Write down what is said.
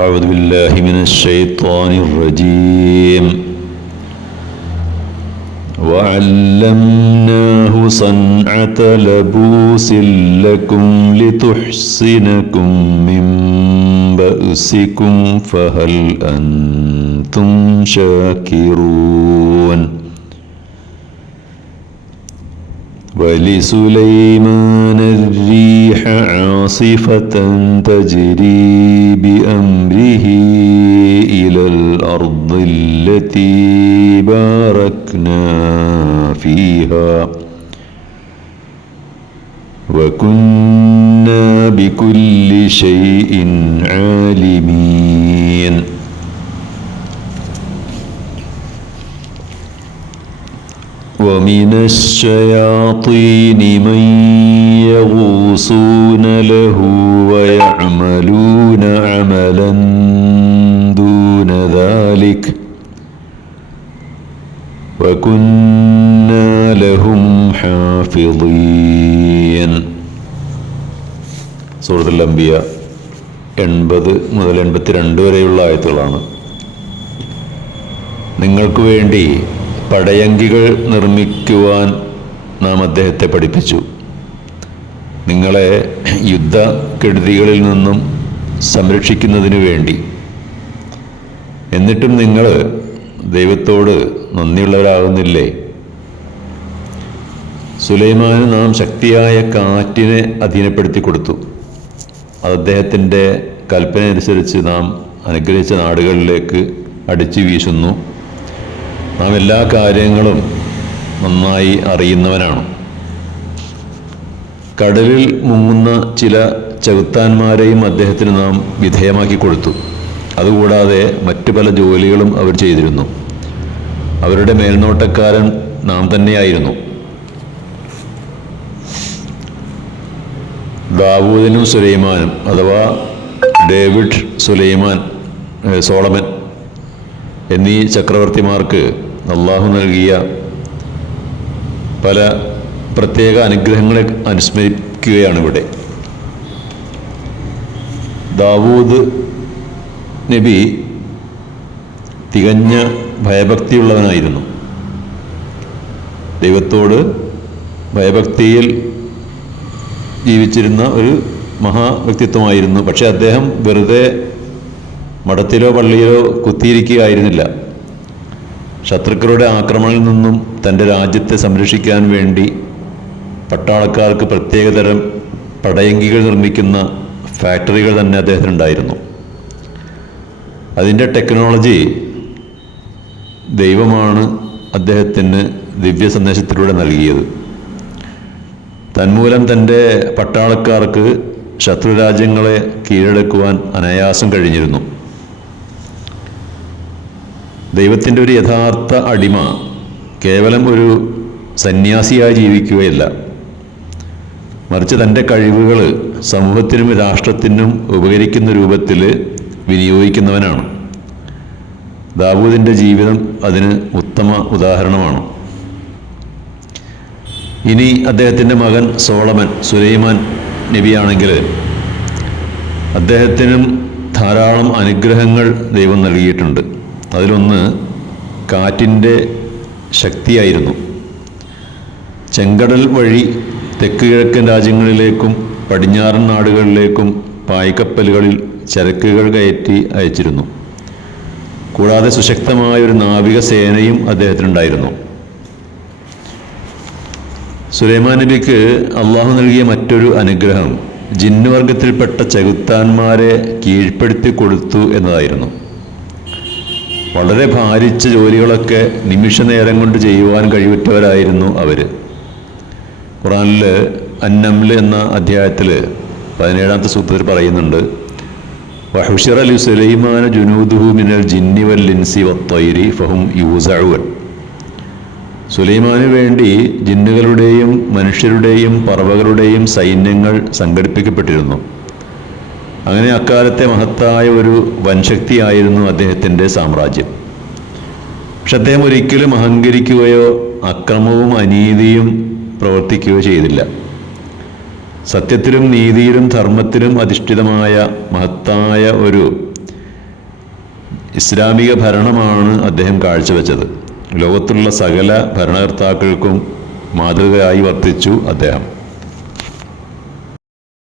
أعوذ بالله من الشيطان الرجيم. وعلمناه صنعة لبوس لكم لتحصنكم من بأسكم فهل أنتم شاكرون. ولسليمان الريح عاصفة تجري بأمره إلى الأرض التي باركنا فيها وكنا بكل شيء عالمين. ومن الشياطين من يغوصون له ويعملون عملا دون ذلك وكنا لهم حافظين. സൂറത്തുൽ അംബിയ 80 മുതൽ 82 വരെയുള്ള ആയത്തുകളാണ്. നിങ്ങൾക്ക് വേണ്ടി പടയങ്കികൾ നിർമ്മിക്കുവാൻ നാം അദ്ദേഹത്തെ പഠിപ്പിച്ചു. നിങ്ങളെ യുദ്ധക്കെടുതികളിൽ നിന്നും സംരക്ഷിക്കുന്നതിനു വേണ്ടി. എന്നിട്ടും നിങ്ങൾ ദൈവത്തോട് നന്ദിയുള്ളവരാകുന്നില്ലേ? സുലൈമാന് നാം ശക്തിയായ കാറ്റിനെ അധീനപ്പെടുത്തി കൊടുത്തു. അത് അദ്ദേഹത്തിൻ്റെ കൽപ്പന അനുസരിച്ച് നാം അനുഗ്രഹിച്ച നാടുകളിലേക്ക് അടിച്ചു വീശുന്നു. നാം എല്ലാ കാര്യങ്ങളും നന്നായി അറിയുന്നവനാണ്. കടലിൽ മുങ്ങുന്ന ചില ചെകുത്താന്മാരെയും അദ്ദേഹത്തിന് നാം വിധേയമാക്കി കൊടുത്തു. അതുകൂടാതെ മറ്റു പല ജോലികളും അവർ ചെയ്തിരുന്നു. അവരുടെ മേൽനോട്ടക്കാരൻ നാം തന്നെയായിരുന്നു. ദാവൂദിനും സുലൈമാനും അഥവാ ഡേവിഡ്, സോളമൻ എന്നീ ചക്രവർത്തിമാർക്ക് അള്ളാഹു നൽകിയ പല പ്രത്യേക അനുഗ്രഹങ്ങളെ അനുസ്മരിക്കുകയാണ് ഇവിടെ. ദാവൂദ് നബി തികഞ്ഞ ഭയഭക്തിയുള്ളവനായിരുന്നു. ദൈവത്തോട് ഭയഭക്തിയിൽ ജീവിച്ചിരുന്ന ഒരു മഹാവ്യക്തിത്വമായിരുന്നു. പക്ഷെ അദ്ദേഹം വെറുതെ മഠത്തിലോ പള്ളിയിലോ കുത്തിയിരിക്കുകയായിരുന്നില്ല. ശത്രുക്കളുടെ ആക്രമണത്തിൽ നിന്നും തൻ്റെ രാജ്യത്തെ സംരക്ഷിക്കാൻ വേണ്ടി പട്ടാളക്കാർക്ക് പ്രത്യേകതരം പടയങ്കികൾ നിർമ്മിക്കുന്ന ഫാക്ടറികൾ തന്നെ അദ്ദേഹത്തിനുണ്ടായിരുന്നു. അതിൻ്റെ ടെക്നോളജി ദൈവമാണ് അദ്ദേഹത്തിന് ദിവ്യ സന്ദേശത്തിലൂടെ നൽകിയത്. തന്മൂലം തൻ്റെ പട്ടാളക്കാർക്ക് ശത്രുരാജ്യങ്ങളെ കീഴടക്കുവാൻ അനായാസം കഴിഞ്ഞിരുന്നു. ദൈവത്തിൻ്റെ ഒരു യഥാർത്ഥ അടിമ കേവലം ഒരു സന്യാസിയായി ജീവിക്കുകയല്ല, മറിച്ച് തൻ്റെ കഴിവുകൾ സമൂഹത്തിനും രാഷ്ട്രത്തിനും ഉപകരിക്കുന്ന രൂപത്തിൽ വിനിയോഗിക്കുന്നവനാണ്. ദാവൂദിൻ്റെ ജീവിതം അതിന് ഉത്തമ ഉദാഹരണമാണ്. ഇനി അദ്ദേഹത്തിൻ്റെ മകൻ സുലൈമാൻ നബിയാണെങ്കിൽ അദ്ദേഹത്തിനും ധാരാളം അനുഗ്രഹങ്ങൾ ദൈവം നൽകിയിട്ടുണ്ട്. അതിലൊന്ന് കാറ്റിൻ്റെ ശക്തിയായിരുന്നു. ചെങ്കടൽ വഴി തെക്ക് കിഴക്കൻ രാജ്യങ്ങളിലേക്കും പടിഞ്ഞാറൻ നാടുകളിലേക്കും പായ്ക്കപ്പലുകളിൽ ചരക്കുകൾ കയറ്റി അയച്ചിരുന്നു. കൂടാതെ സുശക്തമായൊരു നാവിക സേനയും അദ്ദേഹത്തിനുണ്ടായിരുന്നു. സുലൈമാൻ നബിക്ക് അള്ളാഹു നൽകിയ മറ്റൊരു അനുഗ്രഹം ജിന്നുവർഗത്തിൽപ്പെട്ട ചെകുത്താന്മാരെ കീഴ്പ്പെടുത്തി കൊടുത്തു എന്നതായിരുന്നു. വളരെ ഭാരിച്ച ജോലികളൊക്കെ നിമിഷ നേരം കൊണ്ട് ചെയ്യുവാൻ കഴിവുറ്റവരായിരുന്നു അവർ. ഖുറാനിൽ അന്നംല് എന്ന അധ്യായത്തിൽ 17-ാമത്തെ സൂക്തത്തിൽ പറയുന്നുണ്ട്, വഹുശിറ ലി സുലൈമാന ജുനൂദുഹു മിനൽ ജിന്നി വൽ ഇൻസി വത്തൈരി ഫഹും യൂസഊൻ. സുലൈമാന് വേണ്ടി ജിന്നുകളുടെയും മനുഷ്യരുടെയും പറവകളുടെയും സൈന്യങ്ങൾ സംഘടിപ്പിക്കപ്പെട്ടിരുന്നു. അങ്ങനെ അക്കാലത്തെ മഹത്തായ ഒരു വൻശക്തിയായിരുന്നു അദ്ദേഹത്തിൻ്റെ സാമ്രാജ്യം. പക്ഷെ അദ്ദേഹം ഒരിക്കലും അഹങ്കരിക്കുകയോ അക്രമവും അനീതിയും പ്രവർത്തിക്കുകയോ ചെയ്തില്ല. സത്യത്തിലും നീതിയിലും ധർമ്മത്തിലും അധിഷ്ഠിതമായ മഹത്തായ ഒരു ഇസ്ലാമിക ഭരണമാണ് അദ്ദേഹം കാഴ്ചവെച്ചത്. ലോകത്തുള്ള സകല ഭരണകർത്താക്കൾക്കും മാതൃകയായി വർത്തിച്ചു അദ്ദേഹം.